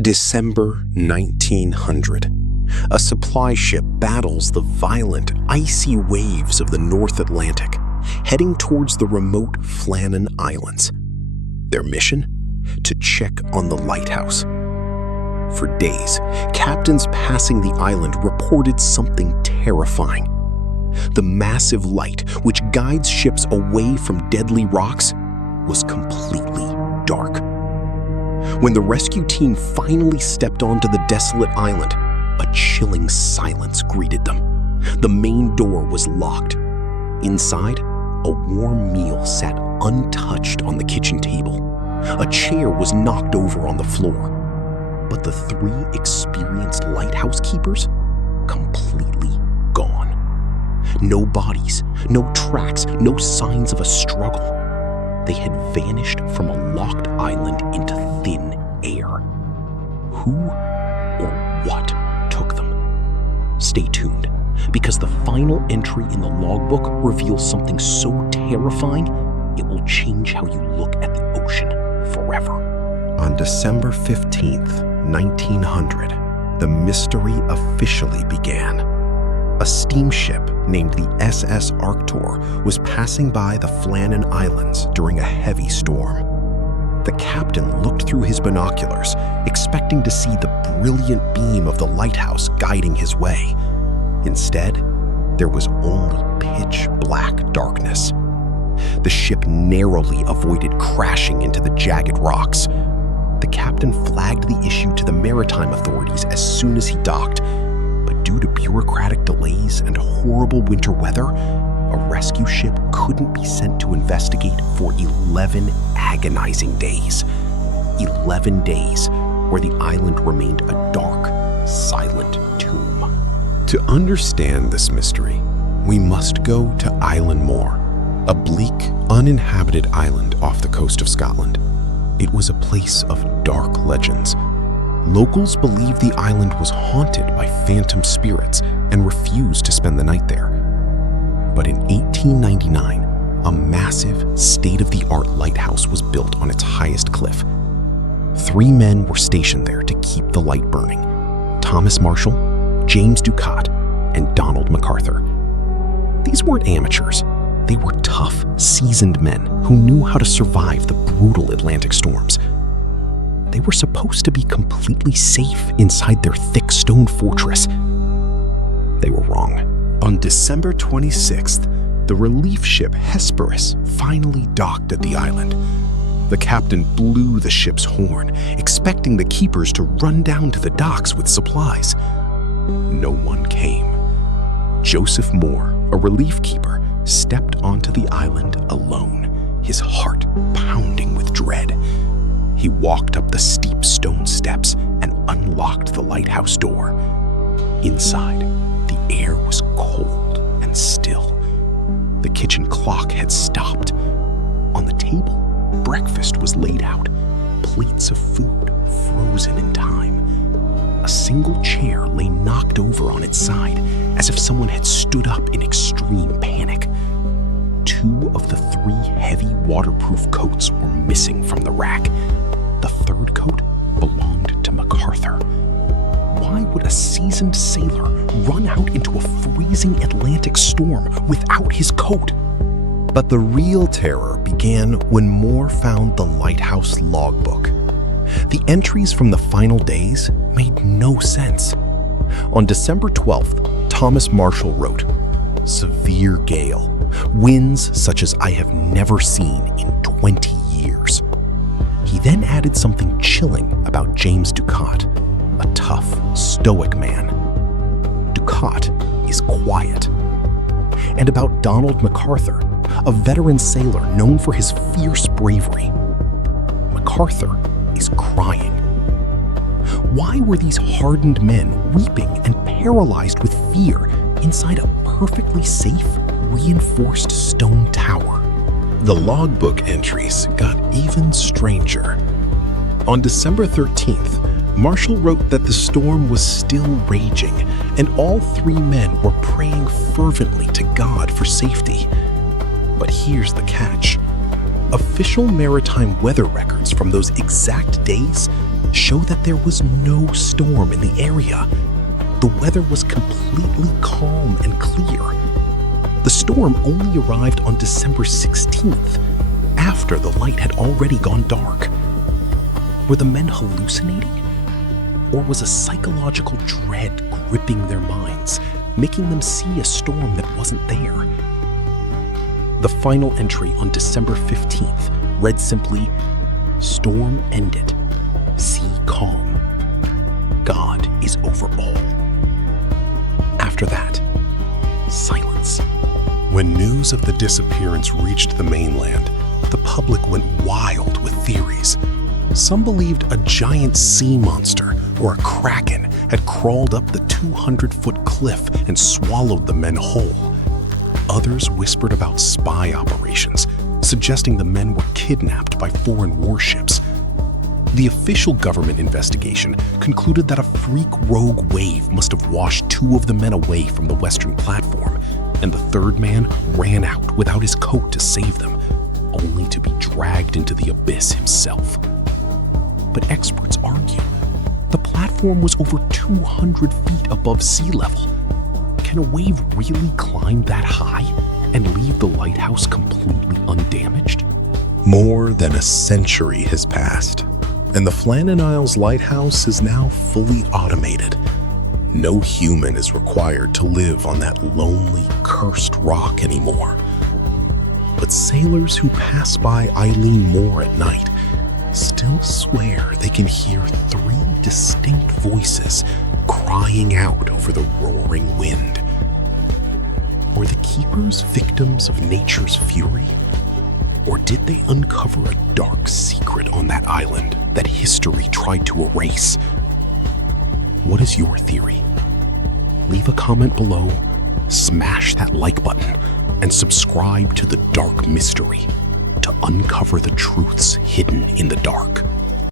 December 1900. A supply ship battles the violent, icy waves of the North Atlantic, heading towards the remote Flannan Islands. Their mission? To check on the lighthouse. For days, captains passing the island reported something terrifying. The massive light, which guides ships away from deadly rocks, was completely dark. When the rescue team finally stepped onto the desolate island, a chilling silence greeted them. The main door was locked. Inside, a warm meal sat untouched on the kitchen table. A chair was knocked over on the floor. But the three experienced lighthouse keepers? Completely gone. No bodies, no tracks, no signs of a struggle. They had vanished from a locked island into thin air. Who or what took them? Stay tuned, because the final entry in the logbook reveals something so terrifying it will change how you look at the ocean forever. On December 15th, 1900, the mystery officially began. A steamship named the SS Arctur was passing by the Flannan Islands during a heavy storm. The captain looked through his binoculars, expecting to see the brilliant beam of the lighthouse guiding his way. Instead, there was only pitch black darkness. The ship narrowly avoided crashing into the jagged rocks. The captain flagged the issue to the maritime authorities as soon as he docked, but due to bureaucratic delays and horrible winter weather, a rescue ship couldn't be sent to investigate for 11 agonizing days. 11 days where the island remained a dark, silent tomb. To understand this mystery, we must go to Eilean Mòr, a bleak, uninhabited island off the coast of Scotland. It was a place of dark legends. Locals believed the island was haunted by phantom spirits and refused to spend the night there. But in 1899, a massive, state-of-the-art lighthouse was built on its highest cliff. 3 men were stationed there to keep the light burning: Thomas Marshall, James Ducat, and Donald MacArthur. These weren't amateurs. They were tough, seasoned men who knew how to survive the brutal Atlantic storms. They were supposed to be completely safe inside their thick stone fortress. They were wrong. On December 26th, the relief ship Hesperus finally docked at the island. The captain blew the ship's horn, expecting the keepers to run down to the docks with supplies. No one came. Joseph Moore, a relief keeper, stepped onto the island alone, his heart pounding with dread. He walked up the steep stone steps and unlocked the lighthouse door. Inside, the air was cold and still. The kitchen clock had stopped. On the table, breakfast was laid out, plates of food frozen in time. A single chair lay knocked over on its side, as if someone had stood up in extreme panic. 2 of the 3 heavy waterproof coats were missing from the rack. The 3rd coat belonged to MacArthur. Why would a seasoned sailor run out into a freezing Atlantic storm without his coat? But the real terror began when Moore found the lighthouse logbook. The entries from the final days made no sense. On December 12th, Thomas Marshall wrote, "Severe gale, winds such as I have never seen in 20 years. He then added something chilling about James Ducat, a tough, stoic man. Ducat is quiet. And about Donald MacArthur, a veteran sailor known for his fierce bravery. MacArthur is crying. Why were these hardened men weeping and paralyzed with fear inside a perfectly safe, reinforced stone tower? The logbook entries got even stranger. On December 13th, Marshall wrote that the storm was still raging, and all 3 men were praying fervently to God for safety. But here's the catch. Official maritime weather records from those exact days show that there was no storm in the area. The weather was completely calm and clear. The storm only arrived on December 16th, after the light had already gone dark. Were the men hallucinating? Or was a psychological dread gripping their minds, making them see a storm that wasn't there? The final entry on December 15th read simply, "Storm ended. Sea calm. God is over all." After that, silence. When news of the disappearance reached the mainland, the public went wild with theories. Some believed a giant sea monster or a kraken had crawled up the 200-foot cliff and swallowed the men whole. Others whispered about spy operations, suggesting the men were kidnapped by foreign warships. The official government investigation concluded that a freak rogue wave must have washed 2 of the men away from the western platform, and the 3rd man ran out without his coat to save them, only to be dragged into the abyss himself. But experts argue the platform was over 200 feet above sea level. Can a wave really climb that high and leave the lighthouse completely undamaged? More than a century has passed, and the Flannan Isles lighthouse is now fully automated. No human is required to live on that lonely, cursed rock anymore. But sailors who pass by Eilean Mòr at night still swear they can hear 3 distinct voices crying out over the roaring wind. Were the keepers victims of nature's fury? Or did they uncover a dark secret on that island that history tried to erase? What is your theory? Leave a comment below, smash that like button, and subscribe to The Dark Mystery to uncover the truths hidden in the dark.